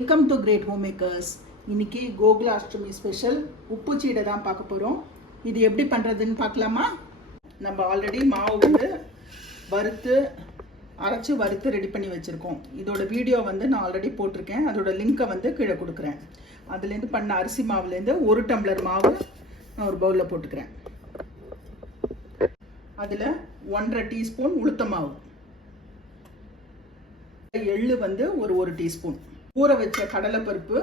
Welcome to great home makers இன்னைக்கு Gokulashtami special உப்பு சீடை தான் பார்க்க போகிறோம் இது எப்படி பண்ணுறதுன்னு பார்க்கலாமா? நம்ம ஆல்ரெடி மாவு வந்து வறுத்து அரைச்சி வறுத்து ரெடி பண்ணி வச்சுருக்கோம். இதோட வீடியோ வந்து நான் ஆல்ரெடி போட்டிருக்கேன். அதோட லிங்க்கை வந்து கீழே கொடுக்குறேன். அதுலேருந்து பண்ண அரிசி மாவுலேருந்து ஒரு டம்ளர் மாவு நான் ஒரு பவுலில் போட்டுக்கிறேன். அதில் ஒன்றரை டீஸ்பூன் உளுத்த மாவு. எள்ளு வந்து ஒரு ஒரு டீஸ்பூன். ஊற வச்ச கடலைப்பருப்பு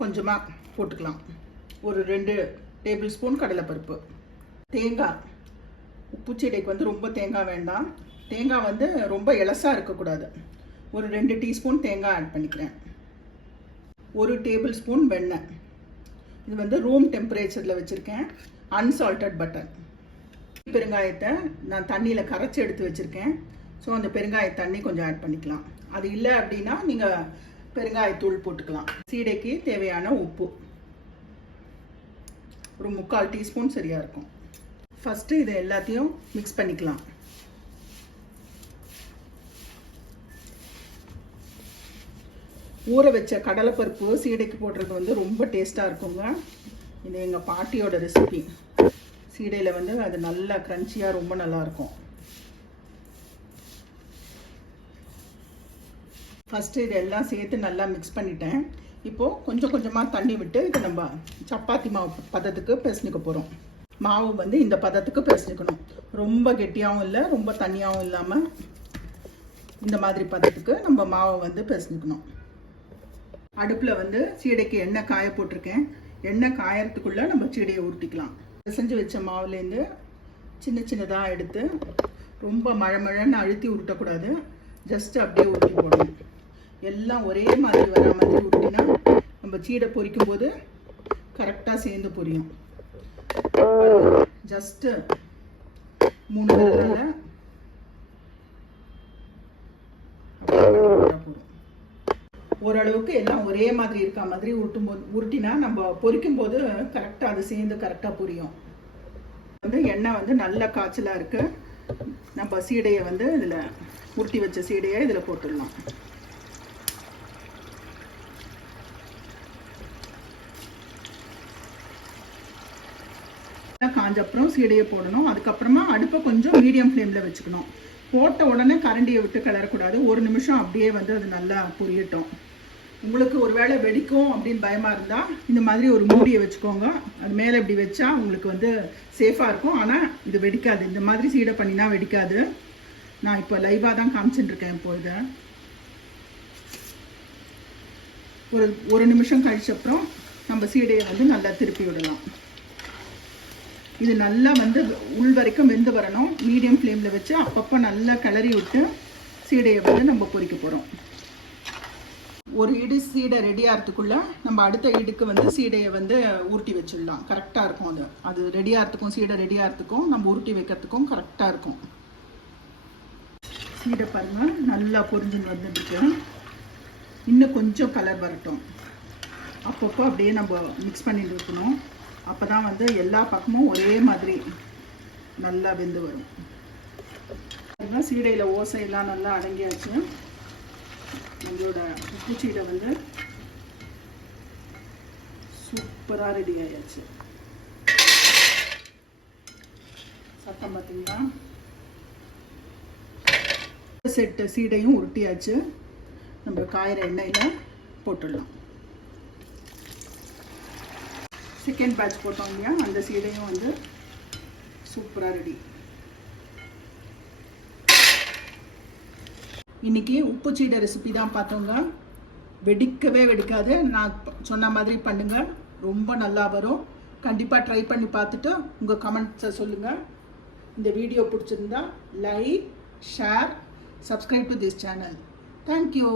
கொஞ்சமாக போட்டுக்கலாம். ஒரு ரெண்டு டேபிள் ஸ்பூன் கடலைப்பருப்பு. தேங்காய் உப்புச்சீடைக்கு வந்து ரொம்ப தேங்காய் வேண்டாம். தேங்காய் வந்து ரொம்ப இலசாக இருக்கக்கூடாது. ஒரு ரெண்டு டீஸ்பூன் தேங்காய் ஆட் பண்ணிக்கிறேன். ஒரு டேபிள் ஸ்பூன் வெண்ணெய். இது வந்து ரூம் டெம்பரேச்சரில் வச்சுருக்கேன். அன்சால்டட் பட்டர் பெருங்காயத்தை நான் தண்ணியில் கரைச்சி எடுத்து வச்சுருக்கேன். ஸோ அந்த பெருங்காய தண்ணி கொஞ்சம் ஆட் பண்ணிக்கலாம். அது இல்லை அப்படின்னா நீங்கள் பெருங்காயத்தூள் போட்டுக்கலாம். சீடைக்கு தேவையான உப்பு. ஒரு முக்கால் டீஸ்பூன் சரியாக இருக்கும். ஃபஸ்ட்டு இதை எல்லாத்தையும் மிக்ஸ் பண்ணிக்கலாம். ஊற வச்ச கடலைப்பருப்பு சீடைக்கு போடுறது வந்து ரொம்ப டேஸ்ட்டாக இருக்குங்க. இது எங்கள் பாட்டியோட ரெசிபி சீடையில் வந்து அது நல்லா க்ரன்ச்சியாக ரொம்ப நல்லாயிருக்கும் ஃபஸ்ட்டு இது எல்லாம் சேர்த்து நல்லா மிக்ஸ் பண்ணிட்டேன். இப்போது கொஞ்சம் கொஞ்சமாக தண்ணி விட்டு இதை நம்ம சப்பாத்தி மாவு பதத்துக்கு பிசைஞ்சிக்க போகிறோம் மாவு வந்து இந்த பதத்துக்கு பிசைஞ்சிக்கணும் ரொம்ப கெட்டியாகவும் இல்லை ரொம்ப தண்ணியாகவும் இல்லாமல் இந்த மாதிரி பதத்துக்கு நம்ம மாவை வந்து பிசைஞ்சிக்கணும் அடுப்பில் வந்து சீடைக்கு எண்ணெய் காய போட்டிருக்கேன். எண்ணெய் காயறதுக்குள்ளே நம்ம சீடையை உருட்டிக்கலாம் பிசைஞ்சு வச்ச மாவுலேருந்து சின்ன சின்னதாக எடுத்து ரொம்ப மழை மழைன்னு அழுத்தி உருட்டக்கூடாது ஜஸ்ட் அப்படியே உருட்டி போடணும். எல்லாம் ஒரே மாதிரி வர மாதிரி உருட்டினா நம்ம சீடை பொரிக்கும் போது கரெக்டாக சேர்ந்து பொரியும். ஜஸ்ட்டு மூணு விரலால் ஓரளவுக்கு எல்லாம் ஒரே மாதிரி இருக்க மாதிரி உருட்டும் போது உருட்டினா நம்ம பொரிக்கும் போது கரெக்டாக அது சேர்ந்து கரெக்டாக புரியும். வந்து எண்ணெய் வந்து நல்ல காய்ச்சலாக இருக்குது நம்ம சீடையை வந்து இதில் உருட்டி வச்ச சீடையை இதில் போட்டுடலாம். காஞ்ச அப்புறம் சீடையை போடணும். அதுக்கப்புறமா அடுப்பை கொஞ்சம் மீடியம் ஃப்ளேமில் வச்சுக்கணும். போட்ட உடனே கரண்டியை விட்டு கிளறக்கூடாது ஒரு நிமிஷம் அப்படியே வந்து அது நல்லா புரியட்டும். உங்களுக்கு ஒரு வேளை வெடிக்கும் அப்படின்னு பயமாக இருந்தால் இந்த மாதிரி ஒரு மூடியை வச்சுக்கோங்க. அது மேலே இப்படி வச்சா உங்களுக்கு வந்து சேஃபாக இருக்கும். ஆனால் இது வெடிக்காது. இந்த மாதிரி சீடை பண்ணினா வெடிக்காது. நான் இப்போ லைவாக தான் காமிச்சுட்டுருக்கேன் இப்போ இதை. ஒரு ஒரு நிமிஷம் கழிச்ச அப்புறம் நம்ம சீடையை வந்து நல்லா திருப்பி விடலாம். இது நல்லா வந்து உள் வரைக்கும் வெந்து வரணும். மீடியம் ஃப்ளேமில் வச்சு அப்பப்போ நல்லா கிளறி விட்டு சீடையை வந்து நம்ம பொரிக்க போகிறோம் ஒரு இடு சீடை ரெடி ஆகிறதுக்குள்ளே நம்ம அடுத்த இடுக்கு வந்து சீடையை வந்து உருட்டி வச்சிடலாம். கரெக்டாக இருக்கும் அது. அது ரெடி ஆகிறதுக்கும் சீடை ரெடி ஆகிறதுக்கும் நம்ம உருட்டி வைக்கிறதுக்கும் கரெக்டாக இருக்கும். சீடை பாருங்கள் நல்லா பொரிஞ்சுன்னு வந்துட்டு இன்னும் கொஞ்சம் கலர் வரட்டும். அப்பப்போ அப்படியே நம்ம மிக்ஸ் பண்ணிட்டு இருக்கணும். அப்போ தான் வந்து எல்லா பக்கமும் ஒரே மாதிரி நல்லா வெந்து வரும். அதுதான் சீடையில் ஓசையெல்லாம் நல்லா அடங்கியாச்சு. நம்மளோட உப்பு சீடை வந்து சூப்பராக ரெடி ஆயாச்சு. சத்தம் பார்த்தீங்கன்னா செட்டு சீடையும் உருட்டியாச்சு. நம்ம காயிற எண்ணெயில் போட்டுடலாம். செகண்ட் பேட்ச் போட்டோம் இல்லையா? அந்த சீடையும் வந்து சூப்பராக ரெடி இன்றைக்கி உப்பு சீடை ரெசிபி தான் பார்த்தோங்க. வெடிக்கவே வெடிக்காது. நான் சொன்ன மாதிரி பண்ணுங்கள் ரொம்ப நல்லா வரும். கண்டிப்பாக ட்ரை பண்ணி பார்த்துட்டு உங்கள் கமெண்ட்ஸை சொல்லுங்கள் இந்த வீடியோ பிடிச்சிருந்தா like share subscribe to this channel thank you